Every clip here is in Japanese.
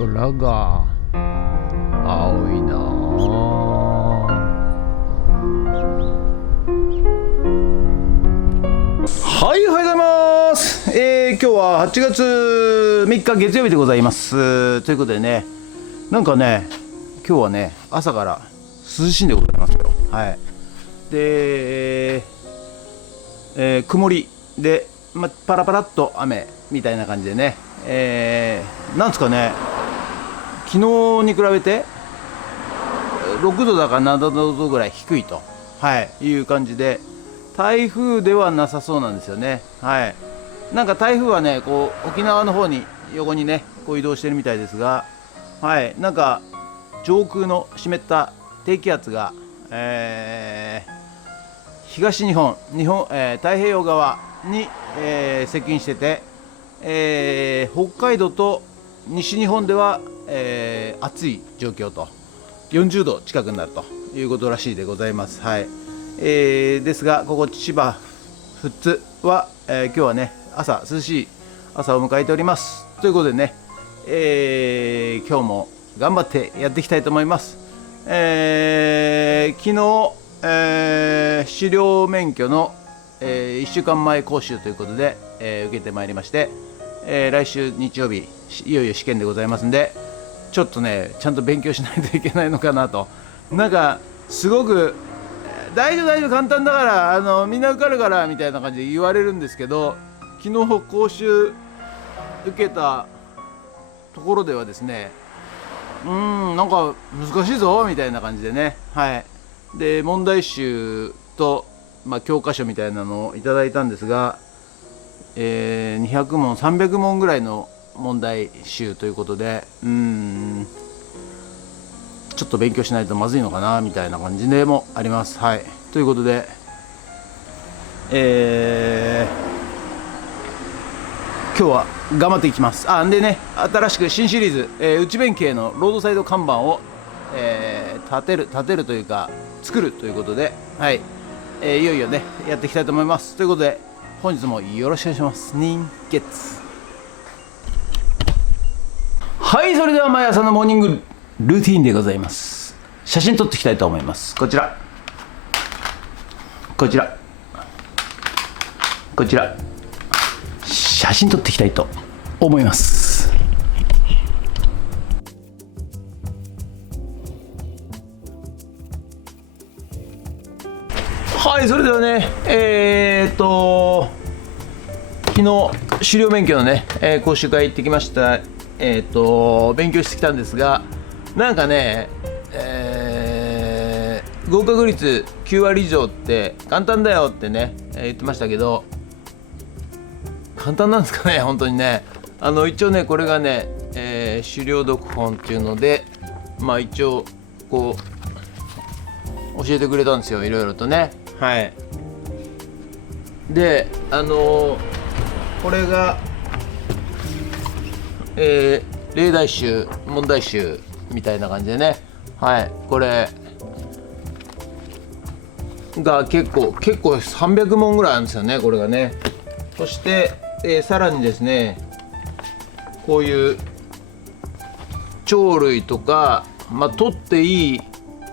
空が青いなはい、おはようございます。今日は8月3日月曜日でございます。ということでね、なんかね、今日はね、朝から涼しいんでございますよ。はい。で、曇りで、パラパラっと雨みたいな感じでね、なんですかね、昨日に比べて6度だか7度ぐらい低いと、はい、いう感じで、台風ではなさそうなんですよね。はい。なんか台風はね、こう沖縄の方に横にね、こう移動してるみたいですが、はい、なんか上空の湿った低気圧が、東日本、太平洋側に、接近してて、北海道と西日本では、暑い状況と、40度近くになるということらしいでございます。はい。ですが、ここ千葉富津は、今日はね、朝涼しい朝を迎えております。ということでね、今日も頑張ってやっていきたいと思います。昨日、狩猟免許の、1週間前講習ということで、受けてまいりまして、来週日曜日いよいよ試験でございますんで、ちょっとねちゃんと勉強しないといけないのかなと。なんかすごく大丈夫簡単だからみんな受かるからみたいな感じで言われるんですけど、昨日講習受けたところではですね、なんか難しいぞみたいな感じでね、はい。で問題集と、教科書みたいなのをいただいたんですが、200問300問ぐらいの問題集ということで、ちょっと勉強しないとまずいのかなみたいな感じでもあります。はい。ということで、今日は頑張っていきます。でね、新しく新シリーズ、内弁慶のロードサイド看板を、立てるというか作るということで、はい、いよいよねやっていきたいと思います。ということで本日もよろしくお願いします。人月。はい、それでは毎朝のモーニングルーティーンでございます。写真撮っていきたいと思います。こちら写真撮っていきたいと思います。はい、それではね、昨日狩猟免許のね、講習会行ってきました。勉強してきたんですが、なんかね、合格率9割以上って簡単だよってね、言ってましたけど、簡単なんですかね本当にね。一応ねこれがね、狩猟読本っていうので、一応こう教えてくれたんですよ、いろいろとね。はい。でこれが、例題集問題集みたいな感じでね、はい、これが結構300問ぐらいあるんですよね、これがね。そして、さらにですね、こういう鳥類とか、取っていい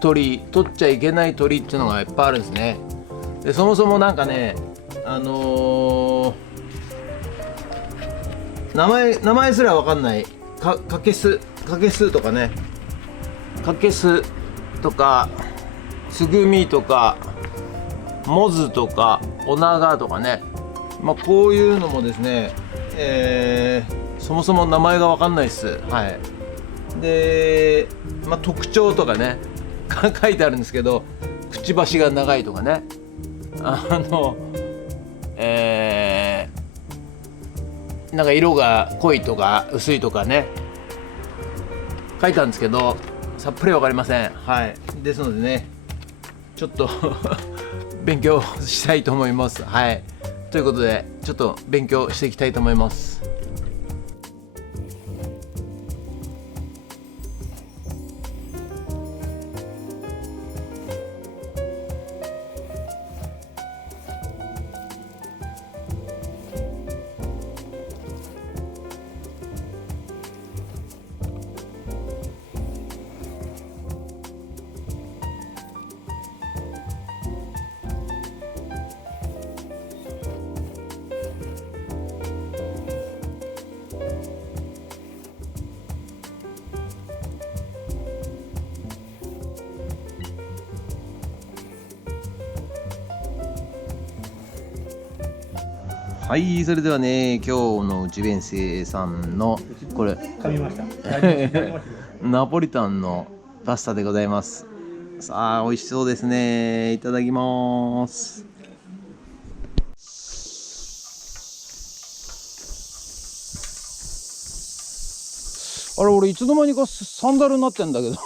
鳥、取っちゃいけない鳥っていうのがいっぱいあるんですね。でそもそもなんかね、名前すら分かんないかけすとかね、かけすとかつぐみとかモズとかオナガとかね、こういうのもですね、そもそも名前が分かんないです。はい。で、特徴とかね書いてあるんですけど、くちばしが長いとかね、なんか色が濃いとか薄いとかね書いたんですけど、さっぱり分かりません。はい。ですのでね、ちょっと勉強したいと思います。はい。ということでちょっと勉強していきたいと思います。はい、それではね、今日の内弁生さんのこれ噛みました。ナポリタンのパスタでございます。さあ、美味しそうですね。いただきます。あれ、俺いつの間にかサンダルになってんだけど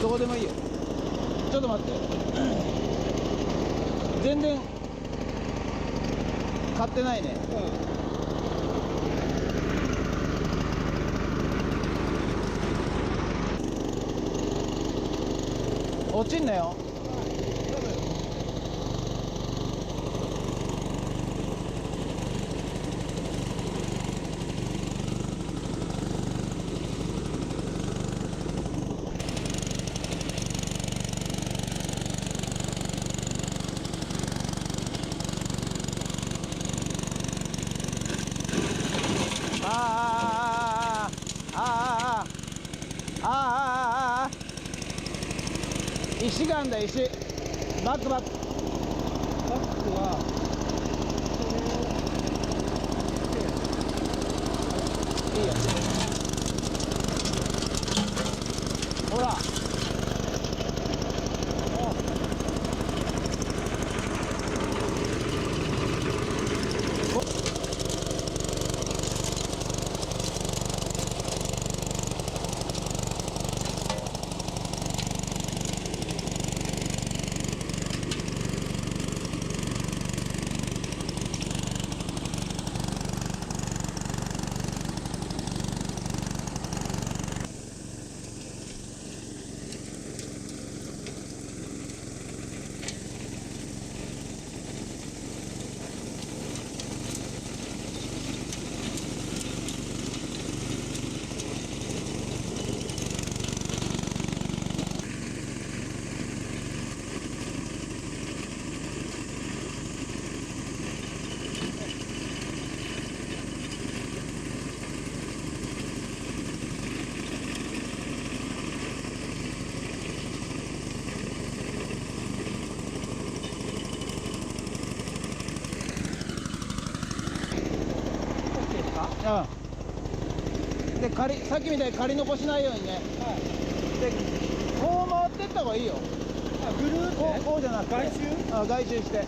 どこでもいいよ。ちょっと待って。全然買ってないね。落ちんなよ。石があんだ、石。バックバック。バックはいいよ。ほら。うん。で、さっきみたいに仮残しないようにね。はい。で、こう回ってった方がいいよ。あ、ぐるーって。こうじゃなくて。外周？あ、外周して。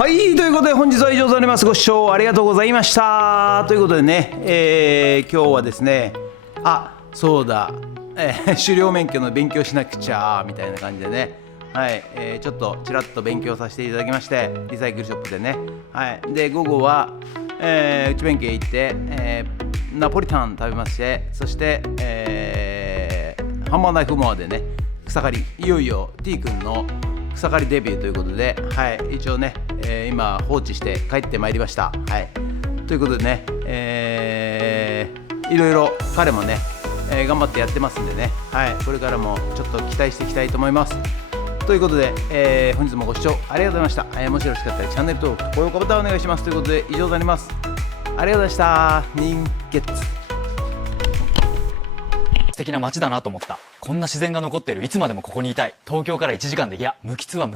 はい、ということで本日は以上となります。ご視聴ありがとうございました。ということでね、今日はですね、そうだ、狩猟免許の勉強しなくちゃみたいな感じでね、はい、ちょっとちらっと勉強させていただきまして、リサイクルショップでね、はい、で午後は、内弁慶行って、ナポリタン食べまして、そして、ハンマーナイフモアでね、草刈り、いよいよ T 君の草刈りデビューということで、はい、一応ね、今放置して帰ってまいりました。はい、ということでね、いろいろ彼もね、頑張ってやってますんでね、はい、これからもちょっと期待していきたいと思います。ということで、本日もご視聴ありがとうございました。もしよろしかったらチャンネル登録、高評価ボタンお願いします。ということで以上となります。ありがとうございました。人月。素敵な街だなと思った。こんな自然が残ってる。いつまでもここにいたい。東京から1時間で、いや無期は